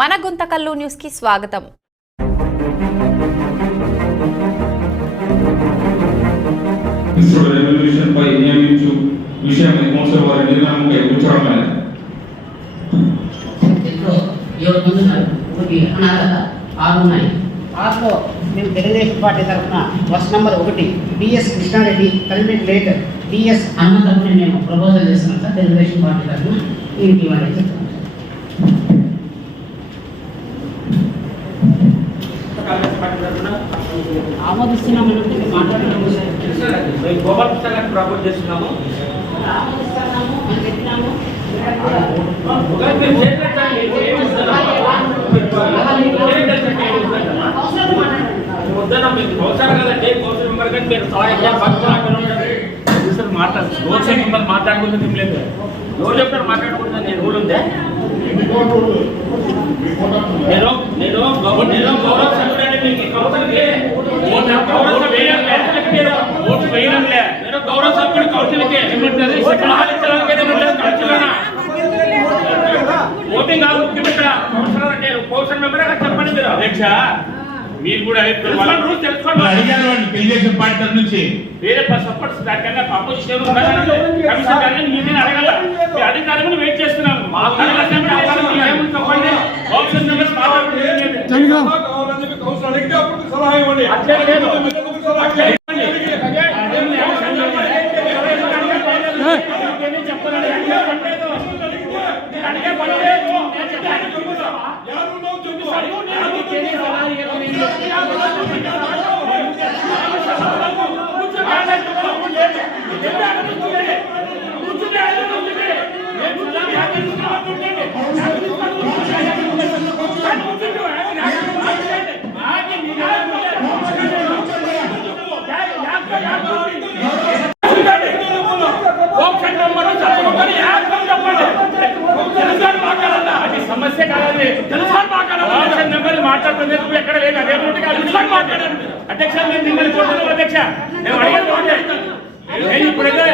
మన గుంతకల్లు న్యూస్ కి స్వాగతం. రెవల్యూషన్ పై నియమించు విషయమై కౌన్సిల్ వారి నిర్ణయంపై కూర్చోవడం ఆరులో మేము తెలుగుదేశం పార్టీ తరఫున బస్ నెంబర్ 1 బిఎస్ కృష్ణారెడ్డి కల్మిట్ లేట్ బిఎస్ అన్న తరఫున మేము ప్రపోజల్ చేస్తున్నాం సార్. తెలుగుదేశం పార్టీ తరఫున దీనికి ఇవ్వాలి చెప్తాం. ఆమోదిస్తున్నాము ప్రపోజ్ చేస్తున్నాము. మాట్లాడుకుంటుంది లేదు. ఎవరు చెప్తారు మాట్లాడుకుంటున్నా నేను రూల్ ఉందే. నేను గౌరవ సభ్యుడంటే ఓటు వేయడంలే. నేను గౌరవ సభ్యుడు కౌన్సిల్కి ఓటింగ్ కాదు ముఖ్యమంత్రి కౌన్సిల్ మెంబర్ చెప్పండి. మీరు అధ్యక్ష మీరు కూడా రూల్స్ తెలుసుకోండి. అడిగారు తెలుగుదేశం పార్టీ నుంచి వేరే సపోర్ట్స్ దానికన్నా అపోజిషన్ కమిషన్ కానీ మీరు అడగల. అధికారులు వెయిట్ చేస్తున్నాము. చెప్పండి కౌన్సిల్ మెంబర్స్ సలహా ఇవ్వండి. అట్లే లేదు సమస్య కాదండి. మాట్లాడుతుంది ఎక్కడ లేదు. అదే మాట్లాడండి అధ్యక్ష. అధ్యక్ష నేను అడిగాను ఇప్పుడైతే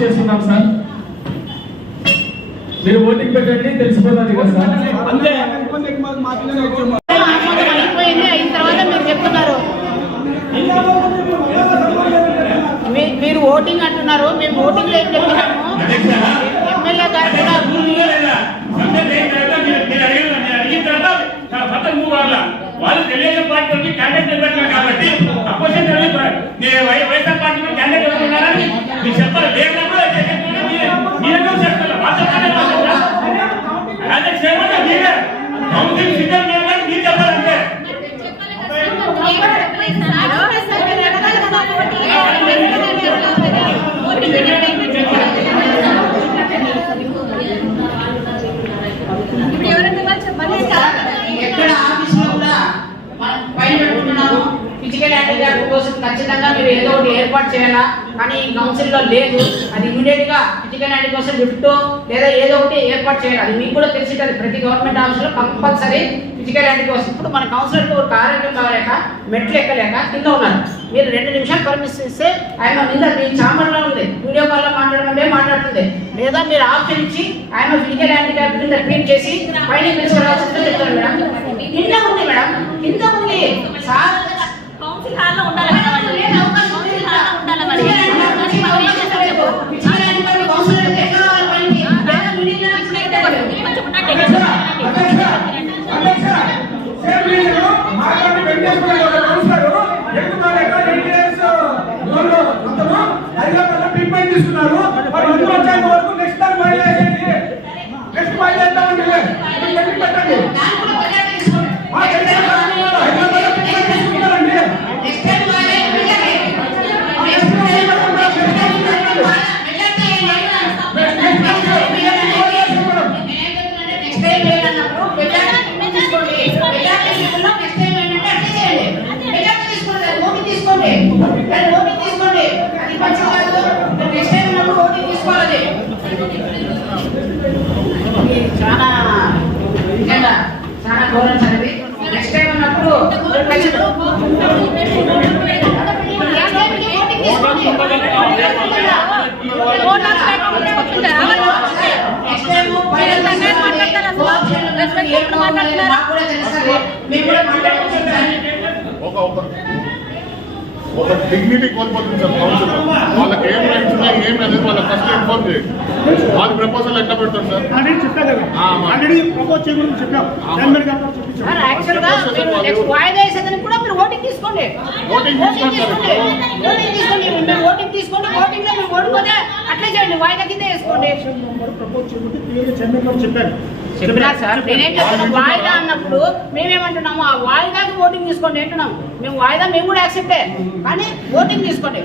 చేస్తున్నాం సార్. మీరు ఓటింగ్ పెట్టండి తెలిసిపోతుంది కదా సార్. అంతే అయిన తర్వాత మీరు చెప్తున్నారు మీరు ఓటింగ్ అంటున్నారు. మేము ఓటింగ్ లో ఏం చెప్తున్నాము. ఎమ్మెల్యే గారు కూడా వాళ్ళు తెలుగుదేశం పార్టీ క్యాండిడేట్ నిలబెట్టారు కాబట్టి అపోజిషన్ వైఎస్ఆర్ పార్టీ క్యాండిడేట్ ఎవరున్నారని మీరు చెప్పాలి. లేనప్పుడు మీరు చెప్పాలంటే ఎక్కడ ఆఫీసులో కూడా మనం పైన పెట్టుకుంటున్నాము. ఫిజికల్ హ్యాండిక్యాప్ కోసం ఖచ్చితంగా మీరు ఏదో ఒకటి ఏర్పాటు చేయాలా. కానీ ఈ కౌన్సిల్లో లేదు. అది ఇమీడియట్ గా ఫిజికల్ హ్యాండిక్ కోసం లిఫ్ట్ లేదా ఏదో ఒకటి ఏర్పాటు చేయాలి. అది మీకు కూడా తెలిసింది. ప్రతి గవర్నమెంట్ ఆఫీసులో కంపల్సరీ ఫిజికల్ హ్యాండిక్ కోసం. ఇప్పుడు మన కౌన్సిలర్కి ఒక ఆరోగ్యం కావలేక మెట్లు ఎక్కలేక కింద ఉన్నారు. మీరు 2 నిమిషాలు పర్మిషన్ ఇస్తే ఆయన మీద మీ ఛాంబర్లో ఉంది. వీడియో కాల్లో మాట్లాడమంటే మాట్లాడుతుంది. లేదా మీరు ఆప్షన్ ఇచ్చి ఆయన ఫిజికల్ హ్యాండిక్యాప్ కింద ట్రీట్ చేసి పైన పిలుచుకోవాల్సింది చెప్తారు మేడం. కింద ఉంది మేడం, కింద ఉంది సార్. కౌన్సిల్ హాల్లో ఉండాలి మేడం. కౌన్సిల్ హాల్లో ఉండాలి మరి. మాట్లాడి తీసుకున్నారు. మరి ముందు వచ్చేంత వరకు నెక్స్ట్ టైం వాయిదా వేయండి. నెక్స్ట్ వాయిదా వేద్దామండి. మీరు పెట్టండి. దాన్ని కూడా మెజారిటీ తీసుకోండి. హైదరాబాద్లో పెట్టుకొని తీసుకుంటారండి. నెక్స్ట్ టైం వాయిదా మెజారిటీ. చాలా ఘోరం చదివి నెక్స్ట్ టైం ఉన్నప్పుడు ఒక డిగ్నిటీ కోల్పోతుంది సార్ కౌన్సిల్. వాళ్ళకి ఏం రైట్స్ ఉన్నాయి ఏం అనేది వాళ్ళకి ఫస్ట్ ఇన్ఫార్మ్ చేయండి. వాళ్ళ ప్రపోజల్ ఎట్లా పెడతారు సార్? వాయిదా వేసేదని కూడా మీరు ఓటింగ్ తీసుకోండి. ఓటింగ్ తీసుకోండి. ఓటింగ్ తీసుకోండి. ఓటింగ్ లో మీరు ఓడిపోతే అట్లే చేయండి. వాయిదా కింద వేసుకోండి. చెప్పినా సార్ నేనేం చెప్తున్నా, వాయిదా అన్నప్పుడు మేమేమంటున్నాము, ఆ వాయిదాకి ఓటింగ్ తీసుకోండి అంటున్నాం. మేము వాయిదా మేము కూడా యాక్సెప్టే, కానీ ఓటింగ్ తీసుకోండి.